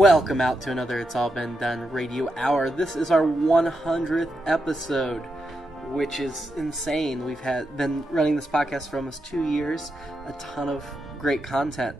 Welcome out to another It's All Been Done radio hour. This is our 100th episode, which is insane. We've been running this podcast for almost 2 years, a ton of great content.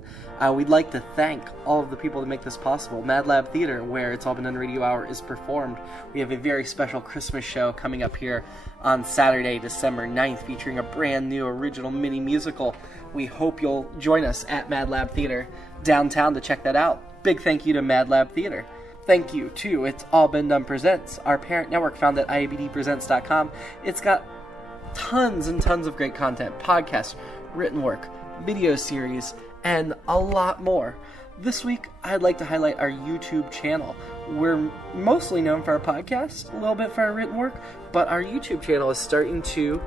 We'd like to thank all of the people that make this possible. Mad Lab Theater, where It's All Been Done radio hour is performed. We have a very special Christmas show coming up here on Saturday, December 9th, featuring a brand new original mini musical. We hope you'll join us at Mad Lab Theater downtown to check that out. Big thank you to Mad Lab Theater. Thank you to It's All Been Done Presents, our parent network found at IABDpresents.com. It's got tons and tons of great content, podcasts, written work, video series, and a lot more. This week, I'd like to highlight our YouTube channel. We're mostly known for our podcast, a little bit for our written work, but our YouTube channel is starting to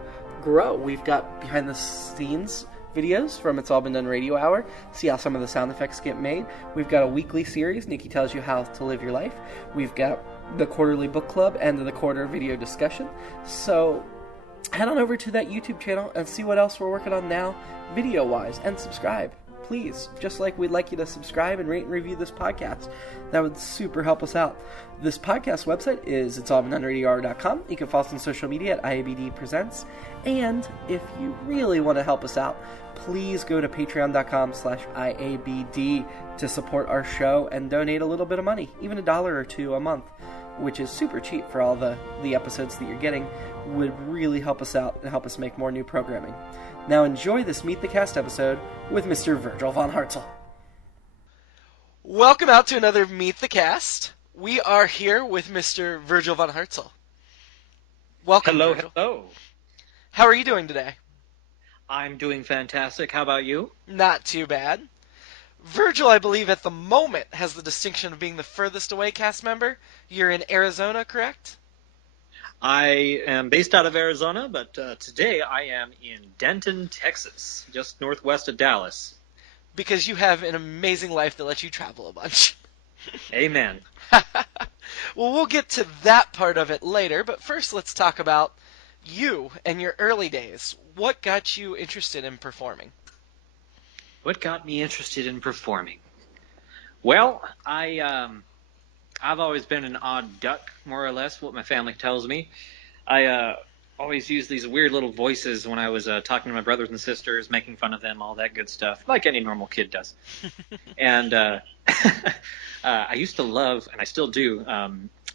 grow. We've got behind the scenes videos from It's All Been Done Radio Hour. See how some of the sound effects get made. We've got a weekly series, Nikki tells you how to live your life. We've got the quarterly book club and the quarter video discussion. So head on over to that YouTube channel and see what else we're working on now, video-wise, and subscribe. Please, just like we'd like you to subscribe and rate and review this podcast. That would super help us out. This podcast website is itsallbeendoneradiohour.com. You can follow us on social media at IABD Presents. And if you really want to help us out, please go to patreon.com/IABD to support our show and donate a little bit of money, even $1 or $2 a month, which is super cheap for all the episodes that you're getting, would really help us out and help us make more new programming. Now enjoy this Meet the Cast episode with Mr. Virgil Von Hartzel. Welcome out to another Meet the Cast. We are here with Mr. Virgil Von Hartzel. Welcome, Hello, Virgil. hello. How are you doing today? I'm doing fantastic. How about you? Not too bad. Virgil, I believe, at the moment, has the distinction of being the furthest away cast member. You're in Arizona, correct? I am based out of Arizona, but today I am in Denton, Texas, just northwest of Dallas. Because you have an amazing life that lets you travel a bunch. Amen. Well, we'll get to that part of it later, but first let's talk about you and your early days. What got you interested in performing? What got me interested in performing? Well, I've always been an odd duck, more or less, what my family tells me. I always used these weird little voices when I was talking to my brothers and sisters, making fun of them, all that good stuff, like any normal kid does. And I used to love, and I still do,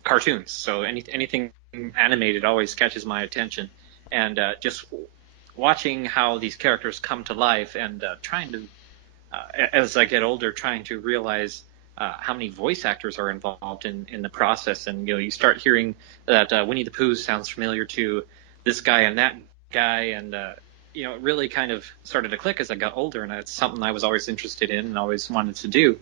cartoons. So anything animated always catches my attention. And just watching how these characters come to life and trying to, as I get older, trying to realize how many voice actors are involved in the process. And, you start hearing that Winnie the Pooh sounds familiar to this guy and that guy. And, it really kind of started to click as I got older. And it's something I was always interested in and always wanted to do.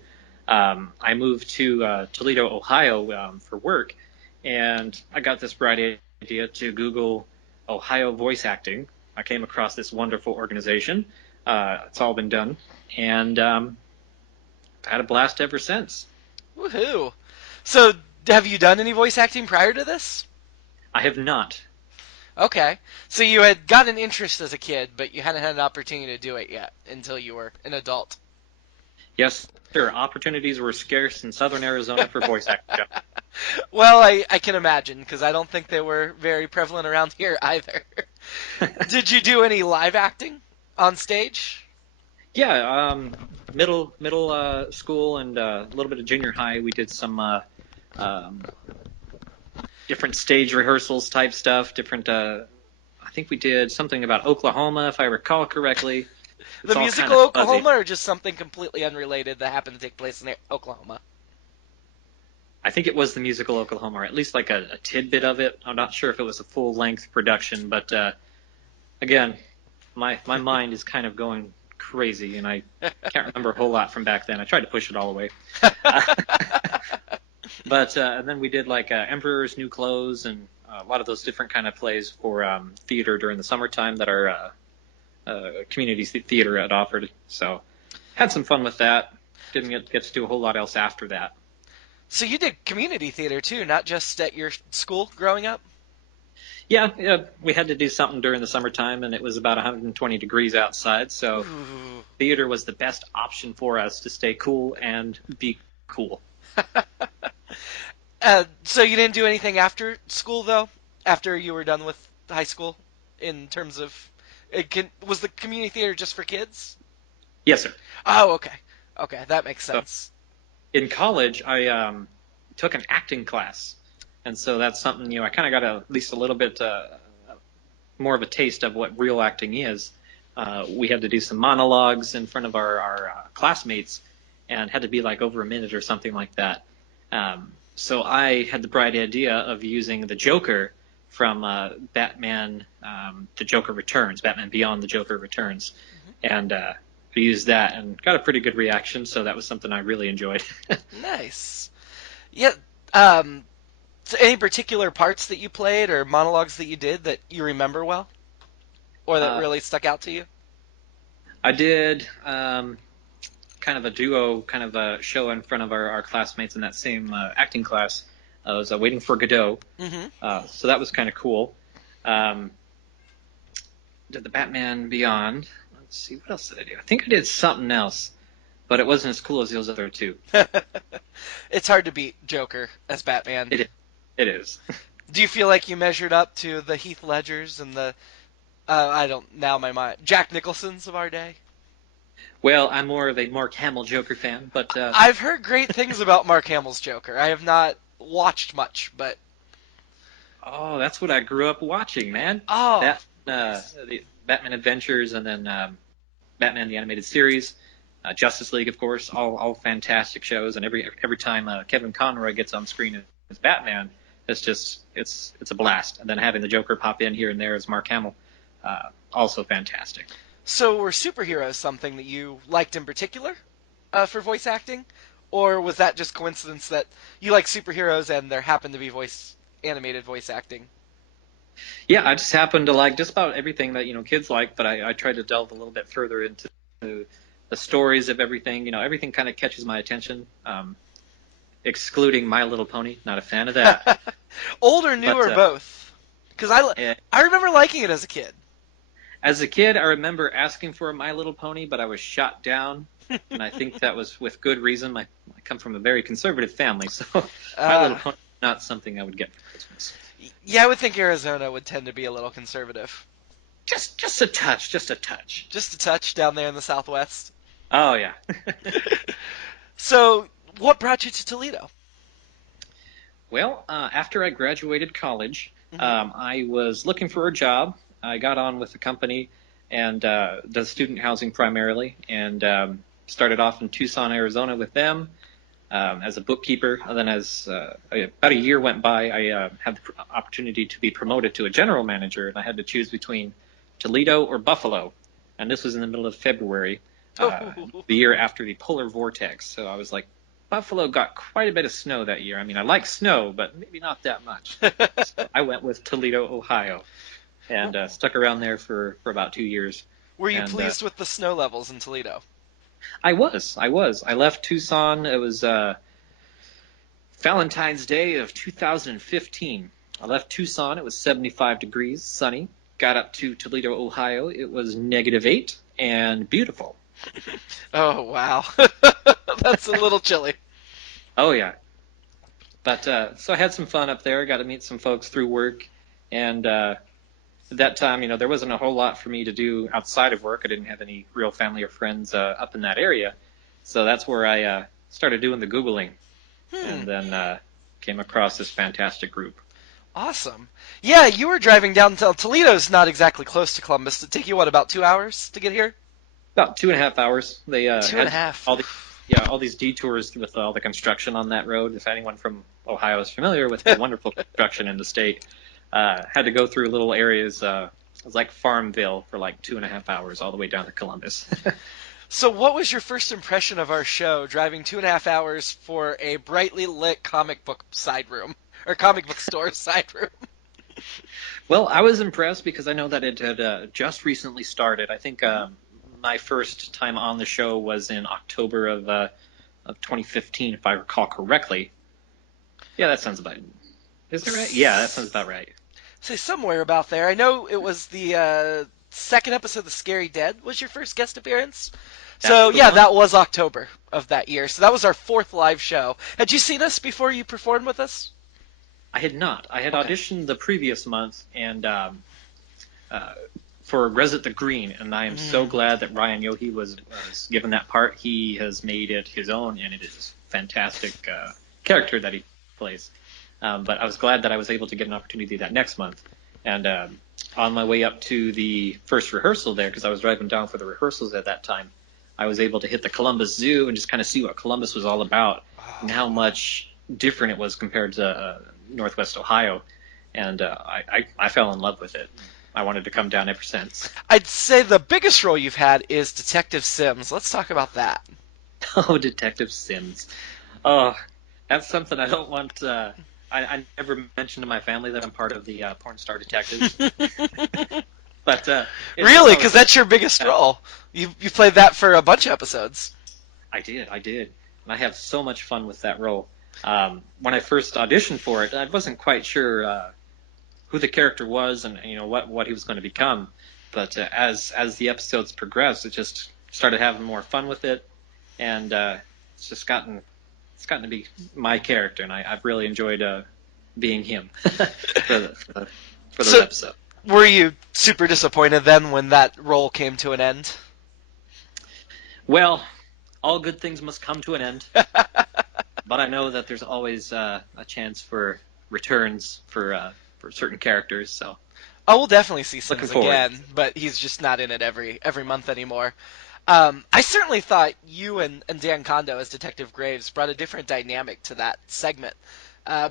I moved to Toledo, Ohio for work. And I got this bright idea to Google Ohio voice acting. I came across this wonderful organization. It's all been done. And had a blast ever since. Woohoo! So, have you done any voice acting prior to this? I have not. Okay. So you had got an interest as a kid, but you hadn't had an opportunity to do it yet until you were an adult. Yes, sir. Opportunities were scarce in southern Arizona for voice acting. Well, I can imagine, because I don't think they were very prevalent around here either. Did you do any live acting on stage? Yeah, middle school and a little bit of junior high. We did some different stage rehearsals type stuff. I think we did something about Oklahoma, if I recall correctly. It's the musical Oklahoma, or just something completely unrelated that happened to take place in Oklahoma? I think it was the musical Oklahoma, or at least like a tidbit of it. I'm not sure if it was a full-length production, but again, my mind is kind of going crazy, and I can't remember a whole lot from back then. I tried to push it all away. But and then we did like Emperor's New Clothes and a lot of those different kind of plays for theater during the summertime that our community theater had offered. So had some fun with that. Didn't get to do a whole lot else after that. So you did community theater too, not just at your school growing up? Yeah, we had to do something during the summertime, and it was about 120 degrees outside, so theater was the best option for us to stay cool and be cool. So you didn't do anything after school, though? After you were done with high school, in terms of, was the community theater just for kids? Yes, sir. Oh, okay. Okay, that makes So sense. in college, I took an acting class, and so that's something I kind of got at least a little bit more of a taste of what real acting is. We had to do some monologues in front of our classmates, and had to be like over a minute or something like that. So I had the bright idea of using the Joker from Batman, The Joker Returns, Batman Beyond The Joker Returns, and used that and got a pretty good reaction. So that was something I really enjoyed. Nice. Yeah. Um, so any particular parts that you played or monologues that you did that you remember well, or that uh, really stuck out to you? I did kind of a duo, kind of a show in front of our classmates in that same acting class. I was Waiting for Godot, Mm-hmm. so that was kind of cool. Um, did the Batman Beyond. Let's see, what else did I do? I think I did something else, but it wasn't as cool as those other two. It's hard to beat Joker as Batman. It is. Do you feel like you measured up to the Heath Ledgers and the I don't now my mind Jack Nicholsons of our day? Well, I'm more of a Mark Hamill Joker fan, but I've heard great things about Mark Hamill's Joker. I have not watched much, but oh, that's what I grew up watching, man. oh, That the Batman Adventures, and then Batman the Animated Series, Justice League, of course, all fantastic shows. And every time Kevin Conroy gets on screen as Batman, it's a blast. And then having the Joker pop in here and there as Mark Hamill, also fantastic. so were superheroes something that you liked in particular for voice acting, or was that just coincidence that you like superheroes and there happened to be animated voice acting? Yeah, I just happen to like just about everything that kids like, but I try to delve a little bit further into the stories of everything. Everything kind of catches my attention, excluding My Little Pony. Not a fan of that. Old or new But or both? Because eh, I remember liking it as a kid. as a kid, I remember asking for a My Little Pony, but I was shot down, and I think that was with good reason. I come from a very conservative family, so My Little Pony is not something I would get for Christmas. Yeah, I would think Arizona would tend to be a little conservative. Just a touch, just a touch. Just a touch down there in the Southwest. Oh yeah. So, what brought you to Toledo? Well, after I graduated college, Mm-hmm. I was looking for a job. I got on with the company and does student housing primarily, and started off in Tucson, Arizona with them as a bookkeeper. And then as about a year went by, I had the opportunity to be promoted to a general manager, and I had to choose between Toledo or Buffalo. And this was in the middle of February, the year after the polar vortex. So I was like, Buffalo got quite a bit of snow that year. I mean, I like snow, but maybe not that much. So I went with Toledo, Ohio, and stuck around there for about 2 years. Were you And pleased with the snow levels in Toledo? I was. I left Tucson. It was Valentine's Day of 2015. I left Tucson. It was 75 degrees, sunny. Got up to Toledo, Ohio. It was -8 and beautiful. Oh, wow. That's a little chilly. Oh, yeah. But so I had some fun up there. Got to meet some folks through work. And at that time, there wasn't a whole lot for me to do outside of work. I didn't have any real family or friends up in that area. So that's where I started doing the Googling. And then came across this fantastic group. Awesome. Yeah, you were driving down to Toledo's not exactly close to Columbus. Did it take you, what, about 2 hours to get here? About 2.5 hours. They Two and a half. all these detours with all the construction on that road. If anyone from Ohio is familiar with the wonderful construction in the state, had to go through little areas. It was like Farmville for like 2.5 hours all the way down to Columbus. So what was your first impression of our show, driving 2.5 hours for a brightly lit comic book side room, or comic book store side room? Well, I was impressed because I know that it had just recently started. I think my first time on the show was in October of 2015, if I recall correctly. Yeah, that sounds about. Is that right? Yeah, that sounds about right. Say somewhere about there. I know it was the second episode of The Scary Dead was your first guest appearance. That's So, the yeah, one. that was October of that year. So that was our fourth live show. Had you seen us before you performed with us? I had not. I had Okay. auditioned the previous month and for Resit the Green, and I am so glad that Ryan Yohe was given that part. He has made it his own, and it is a fantastic character that he plays. But I was glad that I was able to get an opportunity that next month. And on my way up to the first rehearsal there, because I was driving down for the rehearsals at that time, I was able to hit the Columbus Zoo and just kind of see what Columbus was all about and how much different it was compared to Northwest Ohio. And I fell in love with it. I wanted to come down ever since. I'd say the biggest role you've had is Detective Sims. Let's talk about that. Oh, Detective Sims. Oh, that's something I don't want. I never mentioned to my family that I'm part of the Porn Star Detectives. But Really? Because that's your biggest role. You played that for a bunch of episodes. I did. And I have so much fun with that role. When I first auditioned for it, I wasn't quite sure who the character was and what he was going to become. But as the episodes progressed, it just started having more fun with it, and it's just gotten to be my character, and I've really enjoyed being him for the episode. Were you super disappointed then when that role came to an end? Well, all good things must come to an end. But I know that there's always a chance for returns for certain characters. So I will definitely see Sims Looking forward. again, but he's just not in it every month anymore. I certainly thought you and Dan Kondo as Detective Graves brought a different dynamic to that segment.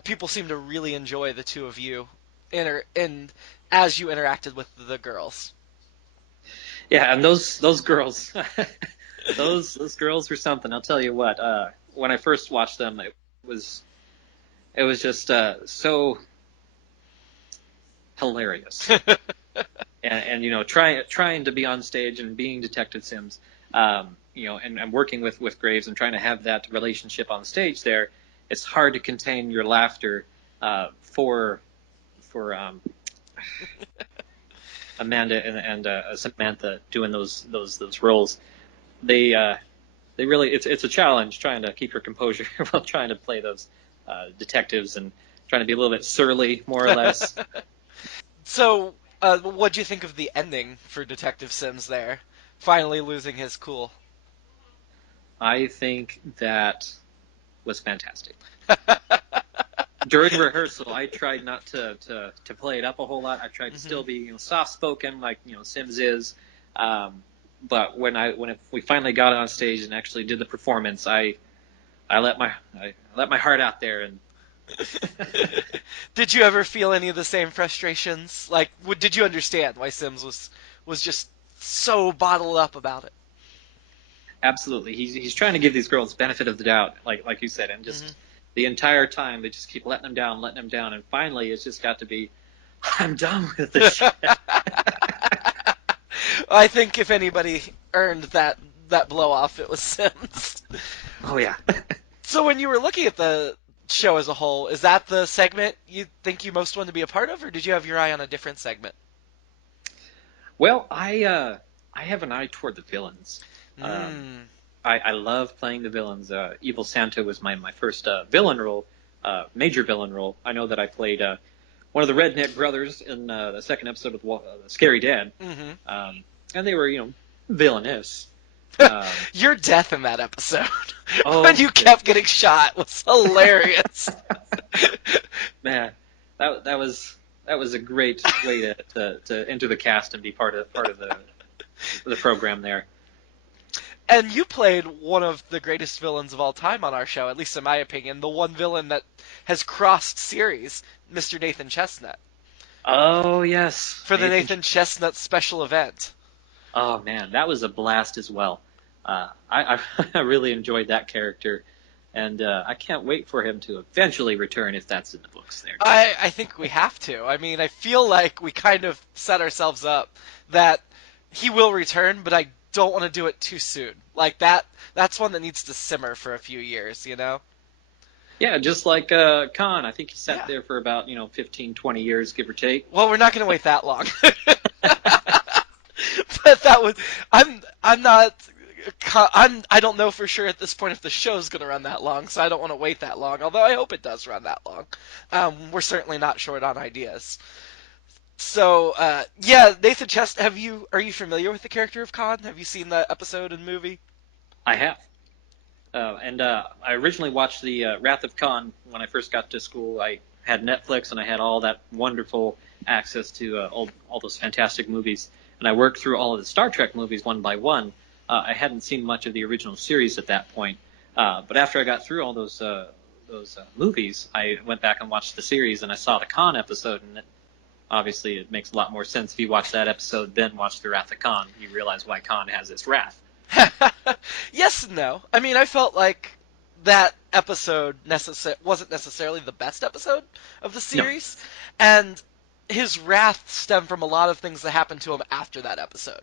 People seem to really enjoy the two of you as you interacted with the girls. yeah, and those girls, those girls were something. I'll tell you what. When I first watched them, it was just so hilarious. and trying to be on stage and being Detective Sims, and working with Graves and trying to have that relationship on stage there, it's hard to contain your laughter for Amanda and Samantha doing those roles. They really it's a challenge trying to keep your composure while trying to play those detectives and trying to be a little bit surly, more or less. So, what do you think of the ending for Detective Sims there? Finally losing his cool. I think that was fantastic. During rehearsal, I tried not to play it up a whole lot. I tried to still be soft spoken, like Sims is. But when we finally got on stage and actually did the performance, I let my heart out there. And Did you ever feel any of the same frustrations? Like, did you understand why Sims was just so bottled up about it? absolutely, he's trying to give these girls benefit of the doubt, like you said, and just the entire time they just keep letting him down, and finally it's just got to be, I'm done with this shit. I think if anybody earned that blow off, it was Sims. Oh yeah. So when you were looking at the show as a whole, is that the segment you think you most want to be a part of, or did you have your eye on a different segment? Well, I have an eye toward the villains. I love playing the villains. Evil Santa was my first villain role, major villain role. I know that I played one of the redneck brothers in the second episode of Scary Dead, and they were villainous. Your death in that episode, Oh, when you kept getting shot, was hilarious. Man, that was a great way to enter the cast and be part of the program there. And you played one of the greatest villains of all time on our show, at least in my opinion, the one villain that has crossed series, Mr. Nathan Chestnut. Oh yes, For the Nathan Chestnut special event. Oh man, that was a blast as well. I really enjoyed that character, and I can't wait for him to eventually return if that's in the books there. I think we have to. I mean, I feel like we kind of set ourselves up that he will return, but I don't want to do it too soon. Like that's one that needs to simmer for a few years, Yeah, just like Khan. I think he sat there for about 15, 20 years, give or take. Well, we're not going to wait that long. But that was I'm not I don't know for sure at this point if the show's going to run that long, so I don't want to wait that long. Although I hope it does run that long. We're certainly not short on ideas. So yeah, Nathan Chest, are you familiar with the character of Khan? Have you seen the episode and movie? I have. And I originally watched the Wrath of Khan when I first got to school. I had Netflix and I had all that wonderful access to all those fantastic movies. And I worked through all of the Star Trek movies one by one. I hadn't seen much of the original series at that point. But after I got through all those movies, I went back and watched the series and I saw the Khan episode. And obviously it makes a lot more sense if you watch that episode then watch the Wrath of Khan. You realize why Khan has this wrath. Yes and no. I mean, I felt like that episode wasn't necessarily the best episode of the series, no. And his wrath stemmed from a lot of things that happened to him after that episode.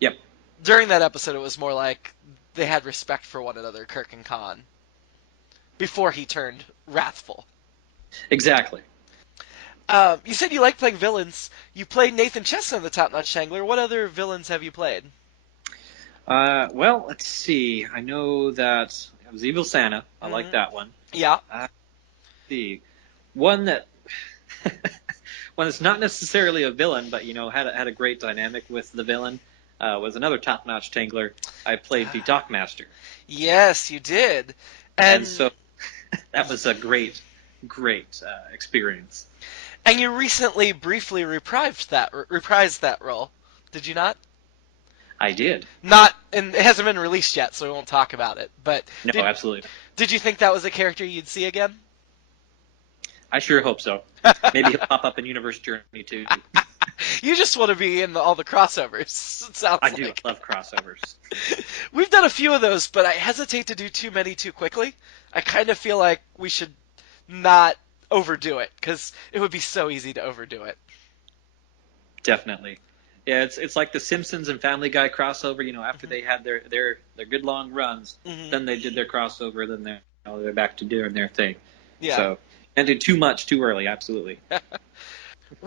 Yep. During that episode, it was more like they had respect for one another, Kirk and Khan, before he turned wrathful. Exactly. You said you like playing villains. You played Nathan Chestnut in the Top Notch Shangler. What other villains have you played? Well, let's see. I know that it was Evil Santa. I like that one. Yeah. The one that one that's not necessarily a villain, but had a great dynamic with the villain was another top-notch Tangler. I played the Dockmaster. Yes, you did. And so that was a great experience. And you recently briefly reprised that role, did you not? I did. And it hasn't been released yet, so we won't talk about it. But no, absolutely. Did you think that was a character you'd see again? I sure hope so. Maybe he'll pop up in Universe Journey too. You just want to be in all the crossovers. It sounds I do love crossovers. We've done a few of those, but I hesitate to do too many too quickly. I kind of feel like we should not overdo it, because it would be so easy to overdo it. Definitely. Yeah, it's like the Simpsons and Family Guy crossover. After they had their good long runs, then they did their crossover. Then they're back to doing their thing. Yeah. So and did too much too early. Absolutely.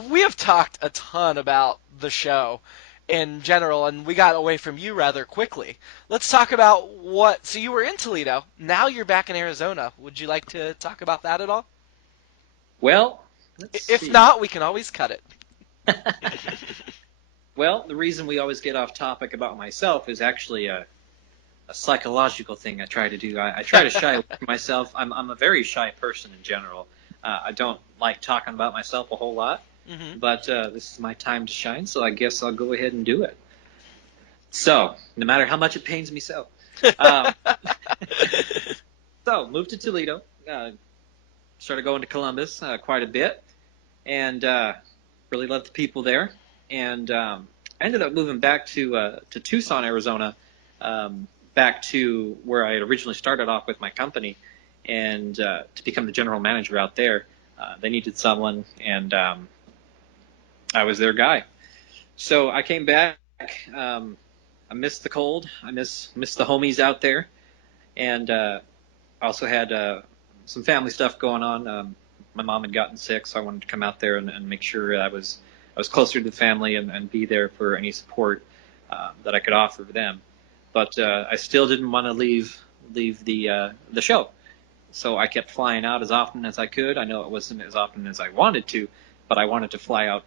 We have talked a ton about the show in general, and we got away from you rather quickly. Let's talk about so you were in Toledo. Now you're back in Arizona. Would you like to talk about that at all? Well, if not, we can always cut it. Well, the reason we always get off topic about myself is actually a psychological thing I try to do. I try to shy away from myself. I'm a very shy person in general. I don't like talking about myself a whole lot, but this is my time to shine, so I guess I'll go ahead and do it. So, no matter how much it pains me so. So, moved to Toledo, started going to Columbus quite a bit, and really loved the people there. And I ended up moving back to Tucson, Arizona, back to where I had originally started off with my company, and to become the general manager out there. They needed someone, and I was their guy. So I came back. I missed the cold. I missed the homies out there, and I also had some family stuff going on. My mom had gotten sick, so I wanted to come out there and make sure I was closer to the family and be there for any support that I could offer them. But I still didn't want to leave the show. So I kept flying out as often as I could. I know it wasn't as often as I wanted to, but I wanted to fly out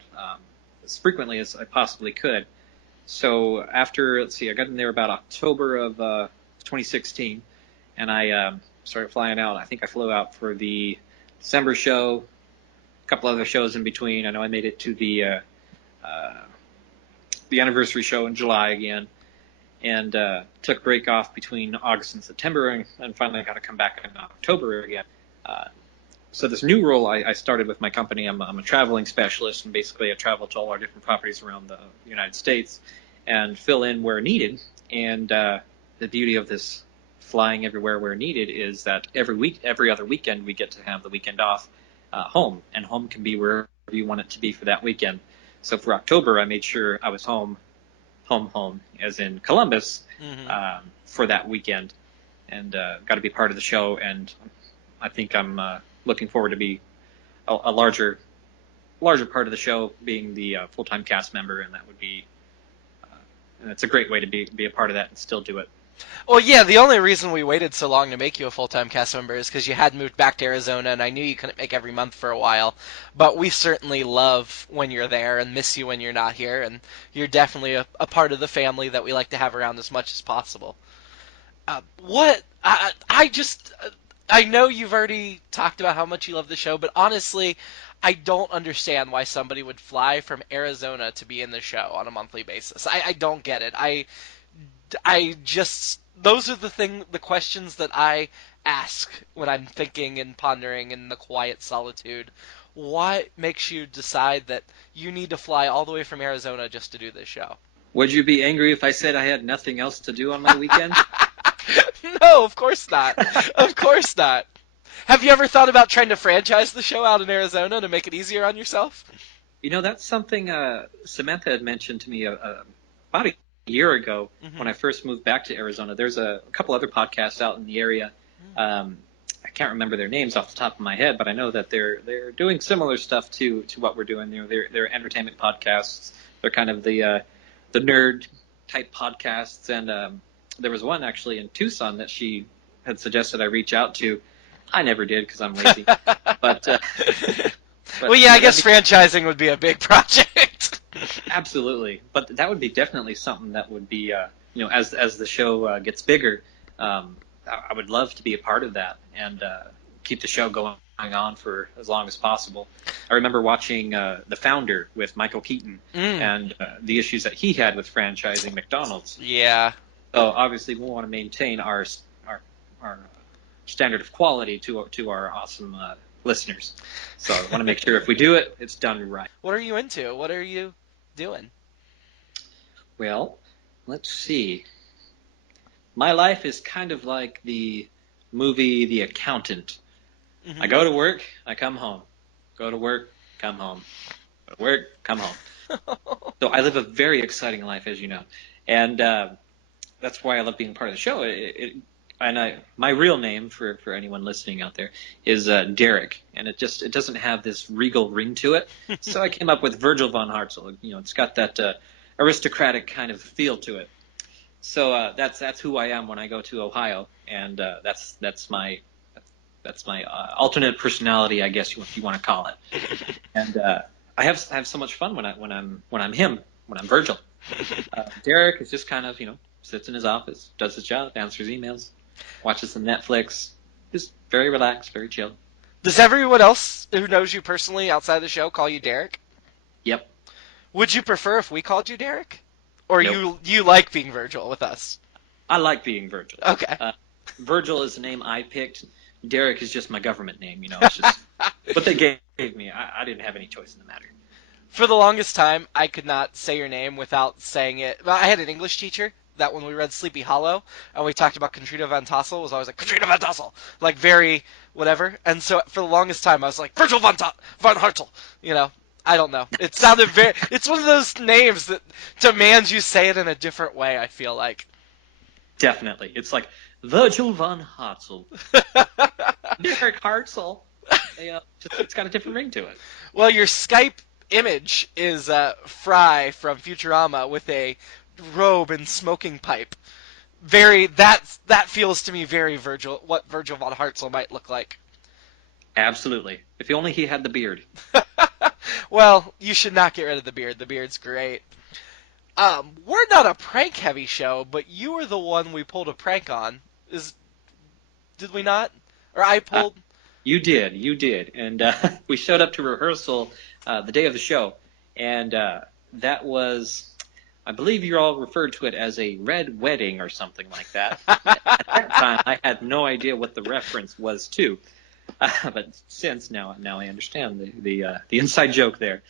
as frequently as I possibly could. So after, I got in there about October of 2016, and I started flying out. I think I flew out for the December show, a couple other shows in between. I know I made it to the anniversary show in July again, and took a break off between August and September, and finally got to come back in October again. So this new role I started with my company, I'm a traveling specialist, and basically I travel to all our different properties around the United States and fill in where needed. And the beauty of this flying everywhere where needed is that every other weekend we get to have the weekend off home, and home can be wherever you want it to be for that weekend. So for October, I made sure I was home, as in Columbus, for that weekend, and got to be part of the show. And I think I'm looking forward to be a larger part of the show, being the full-time cast member, and that would be And it's a great way to be a part of that and still do it. Well, yeah, the only reason we waited so long to make you a full-time cast member is because you had moved back to Arizona, and I knew you couldn't make every month for a while. But we certainly love when you're there and miss you when you're not here, and you're definitely a part of the family that we like to have around as much as possible. I know you've already talked about how much you love the show, but honestly, I don't understand why somebody would fly from Arizona to be in the show on a monthly basis. I don't get it. I just those are the questions that I ask when I'm thinking and pondering in the quiet solitude. What makes you decide that you need to fly all the way from Arizona just to do this show? Would you be angry if I said I had nothing else to do on my weekend? No, of course not. Of course not. Have you ever thought about trying to franchise the show out in Arizona to make it easier on yourself? You know, that's something Samantha had mentioned to me about a year ago when I first moved back to Arizona. There's a couple other podcasts out in the area. I can't remember their names off the top of my head, but I know that they're doing similar stuff to what we're doing. They're entertainment podcasts. They're kind of the nerd type podcasts, and there was one actually in Tucson that she had suggested I reach out to. I never did because I'm lazy. But well, yeah, I guess franchising would be a big project. Absolutely, but that would be definitely something that would be, as the show gets bigger, I would love to be a part of that and keep the show going on for as long as possible. I remember watching The Founder with Michael Keaton and the issues that he had with franchising McDonald's. Yeah. So obviously we want to maintain our standard of quality to our awesome listeners. So I want to make sure if we do it, it's done right. What are you into? What are you doing? Well, let's see. My life is kind of like the movie The Accountant. Mm-hmm. I go to work, I come home. Go to work, come home. Go to work, come home. So I live a very exciting life, as you know. And that's why I love being part of the show. My real name for anyone listening out there is Derek, and it doesn't have this regal ring to it. So I came up with Virgil Von Hartzel. It's got that aristocratic kind of feel to it. So that's who I am when I go to Ohio, and that's my alternate personality, I guess if you want to call it. And I have so much fun when I'm him, when I'm Virgil. Derek is just kind of sits in his office, does his job, answers emails, watches some Netflix, just very relaxed, very chill. Does everyone else who knows you personally outside the show call you Derek? Yep. Would you prefer if we called you Derek? Or nope. you like being Virgil with us? I like being Virgil. Okay. Virgil is the name I picked. Derek is just my government name. It's just what they gave me. I didn't have any choice in the matter. For the longest time, I could not say your name without saying it. I had an English teacher that when we read Sleepy Hollow and we talked about Contrita Van Tassel, was always like, Contrita Van Tassel! Like, very whatever. And so for the longest time, I was like, Virgil Von Hartzel! I don't know. It sounded very... It's one of those names that demands you say it in a different way, I feel like. Definitely. It's like, Virgil Von Hartzel. Derek Hartzel. It's got a different ring to it. Well, your Skype image is Fry from Futurama with a robe and smoking pipe. That feels to me very what Virgil Von Hartzel might look like. Absolutely. If only he had the beard. Well, you should not get rid of the beard. The beard's great. We're not a prank-heavy show, but you were the one we pulled a prank on. Did we not? Or I pulled... You did. And we showed up to rehearsal the day of the show, and that was... I believe you all referred to it as a red wedding or something like that. At that time, I had no idea what the reference was to. But since now I understand the inside joke there.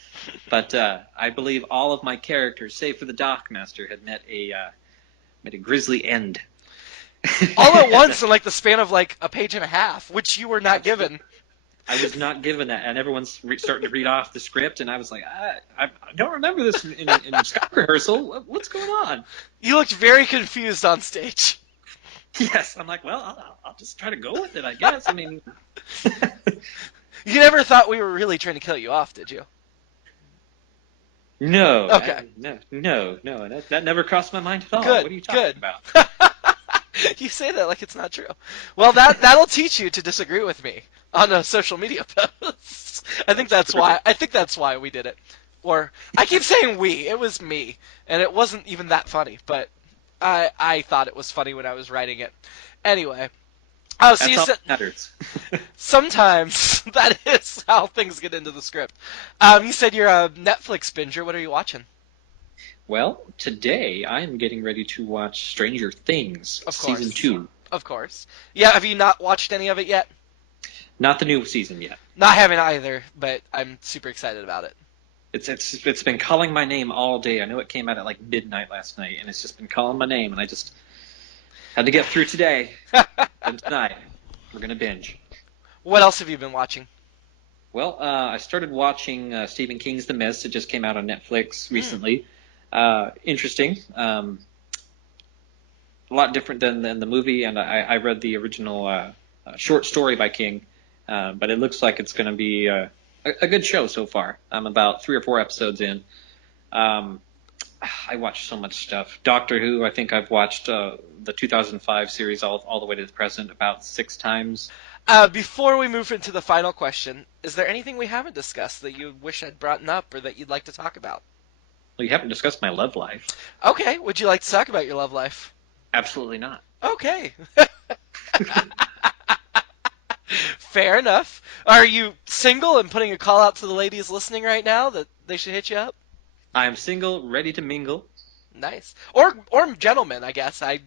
But I believe all of my characters, save for the Dockmaster, had met a grisly end. All at once in the span of a page and a half, which you were not given. I was not given that, and everyone's starting to read off the script, and I was like, I don't remember this in Skype rehearsal. What's going on? You looked very confused on stage. Yes, I'm like, well, I'll just try to go with it, I guess. I mean... You never thought we were really trying to kill you off, did you? No, Okay. no. That never crossed my mind at all. Good, What are you talking good. about? You say that like it's not true. Well, that'll teach you to disagree with me on a social media post. I think that's why. I think that's why we did it. Or I keep saying we. It was me, and it wasn't even that funny. But I thought it was funny when I was writing it. Anyway. Oh, so That's you all said that matters. sometimes that is how things get into the script. You said you're a Netflix binger. What are you watching? Well, today I am getting ready to watch Stranger Things Of course. season 2. Of course. Yeah. Have you not watched any of it yet? Not the new season yet. Not having either, but I'm super excited about it. It's been calling my name all day. I know it came out at like midnight last night, and it's just been calling my name, and I just had to get through today. And tonight we're gonna binge. What else have you been watching? Well, I started watching Stephen King's The Mist. It just came out on Netflix recently. Interesting. A lot different than the movie, and I read the original short story by King, but it looks like it's going to be a good show so far. I'm about 3 or 4 episodes in. I watch so much stuff. Doctor Who, I think I've watched the 2005 series all the way to the present about 6 times. Before we move into the final question, is there anything we haven't discussed that you wish I'd brought up or that you'd like to talk about? Well, you haven't discussed my love life. Okay, would you like to talk about your love life? Absolutely not. Okay. Fair enough. Are you single and putting a call out to the ladies listening right now that they should hit you up? I am single, ready to mingle. Nice. Or gentlemen, I guess. I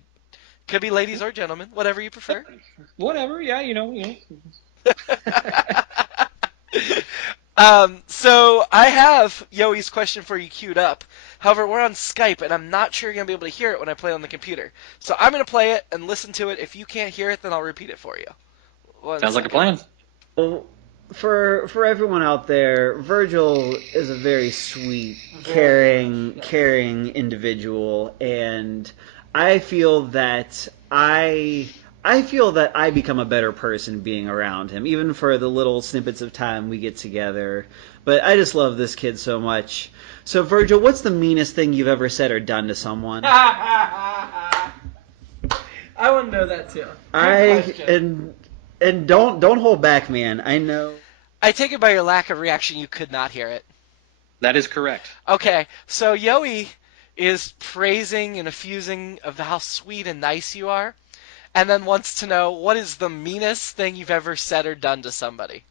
could be ladies or gentlemen, whatever you prefer. Whatever, yeah, you know. So I have Yoey's question for you queued up. However, we're on Skype, and I'm not sure you're going to be able to hear it when I play on the computer. So I'm going to play it and listen to it. If you can't hear it, then I'll repeat it for you. Sounds like a plan. Well, for everyone out there, Virgil is a very sweet, caring individual, and I feel that I become a better person being around him, even for the little snippets of time we get together. But I just love this kid so much. So, Virgil, what's the meanest thing you've ever said or done to someone? I want to know that too. And don't hold back, man. I know. I take it by your lack of reaction, you could not hear it. That is correct. Okay, so Yoey is praising and effusing of how sweet and nice you are, and then wants to know what is the meanest thing you've ever said or done to somebody.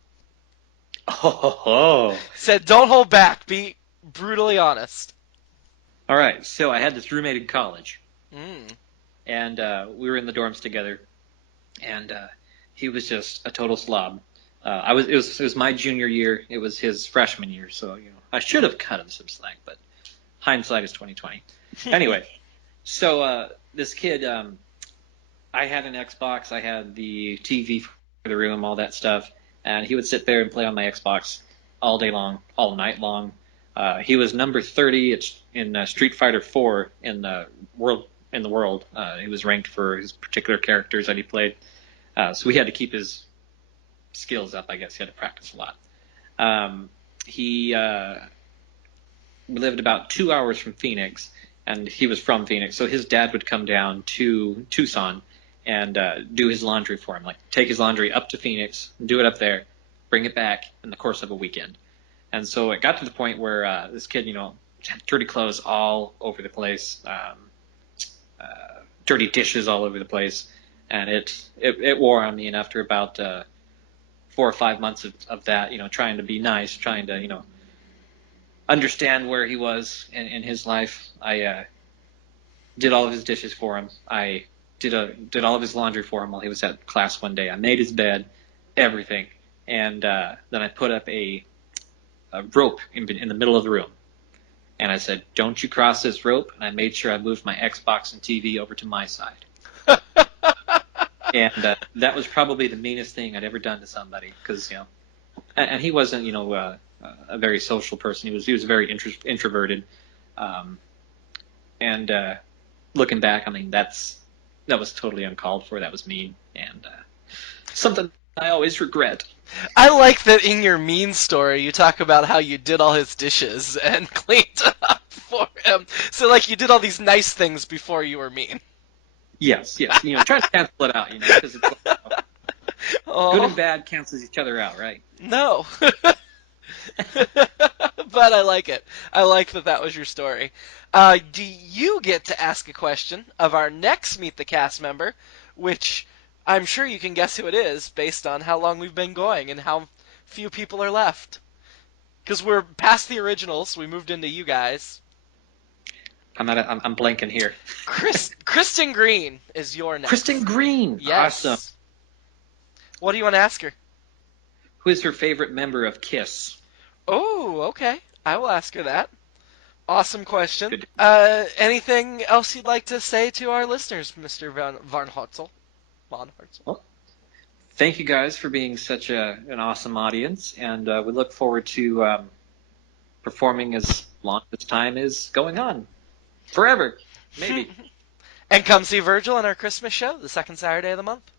Oh. Said, don't hold back. Be brutally honest. All right, so I had this roommate in college, Mm. and we were in the dorms together, and he was just a total slob. It was my junior year. It was his freshman year, so I should have cut him some slack, but hindsight is 20/20. Anyway, so this kid, I had an Xbox, I had the TV for the room, all that stuff, and he would sit there and play on my Xbox all day long, all night long. He was number 30 in Street Fighter 4 in the world. He was ranked for his particular characters that he played. So we had to keep his skills up, I guess. He had to practice a lot. He lived about 2 hours from Phoenix, and he was from Phoenix. So his dad would come down to Tucson and do his laundry for him, like take his laundry up to Phoenix, do it up there, bring it back in the course of a weekend. And so it got to the point where this kid, had dirty clothes all over the place, dirty dishes all over the place. And it wore on me, and after about 4 or 5 months of that, trying to be nice, trying to, understand where he was in his life, I did all of his dishes for him. I did all of his laundry for him while he was at class one day. I made his bed, everything, and then I put up a rope in the middle of the room. And I said, "Don't you cross this rope." And I made sure I moved my Xbox and TV over to my side. And that was probably the meanest thing I'd ever done to somebody, because and he wasn't a very social person. He was very introverted, and looking back, I mean that was totally uncalled for. That was mean, and something I always regret. I like that in your mean story you talk about how you did all his dishes and cleaned up for him. So, like, you did all these nice things before you were mean. Yes. Try to cancel it out, because it's Oh, good and bad cancels each other out, right? no. But I like it. I like that was your story. Do you get to ask a question of our next Meet the Cast member, which I'm sure you can guess who it is based on how long we've been going and how few people are left. Because we're past the originals, we moved into you guys. I'm blanking here. Kristen Green is your next. Kristen Green. Yes. Awesome. What do you want to ask her? Who is her favorite member of KISS? Oh, okay. I will ask her that. Awesome question. Good. Anything else you'd like to say to our listeners, Mr. Von Hartzel? Well, thank you guys for being such an awesome audience, and we look forward to performing as long as time is going on. Forever, maybe. And come see Virgil in our Christmas show, the second Saturday of the month.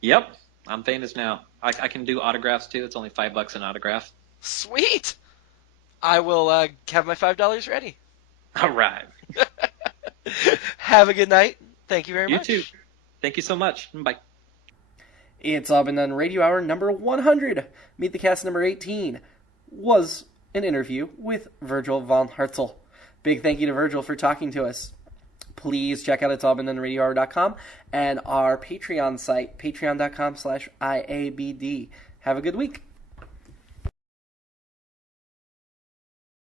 Yep, I'm famous now. I can do autographs too. It's only $5 an autograph. Sweet! I will have my $5 ready. All right. Have a good night. Thank you very much. You too. Thank you so much. Bye. It's all been done. Radio Hour number 100. Meet the Cast number 18 was an interview with Virgil Von Hartzel. Big thank you to Virgil for talking to us. Please check out it'sallbeendonradiohour.com and our Patreon site, patreon.com/IABD. Have a good week.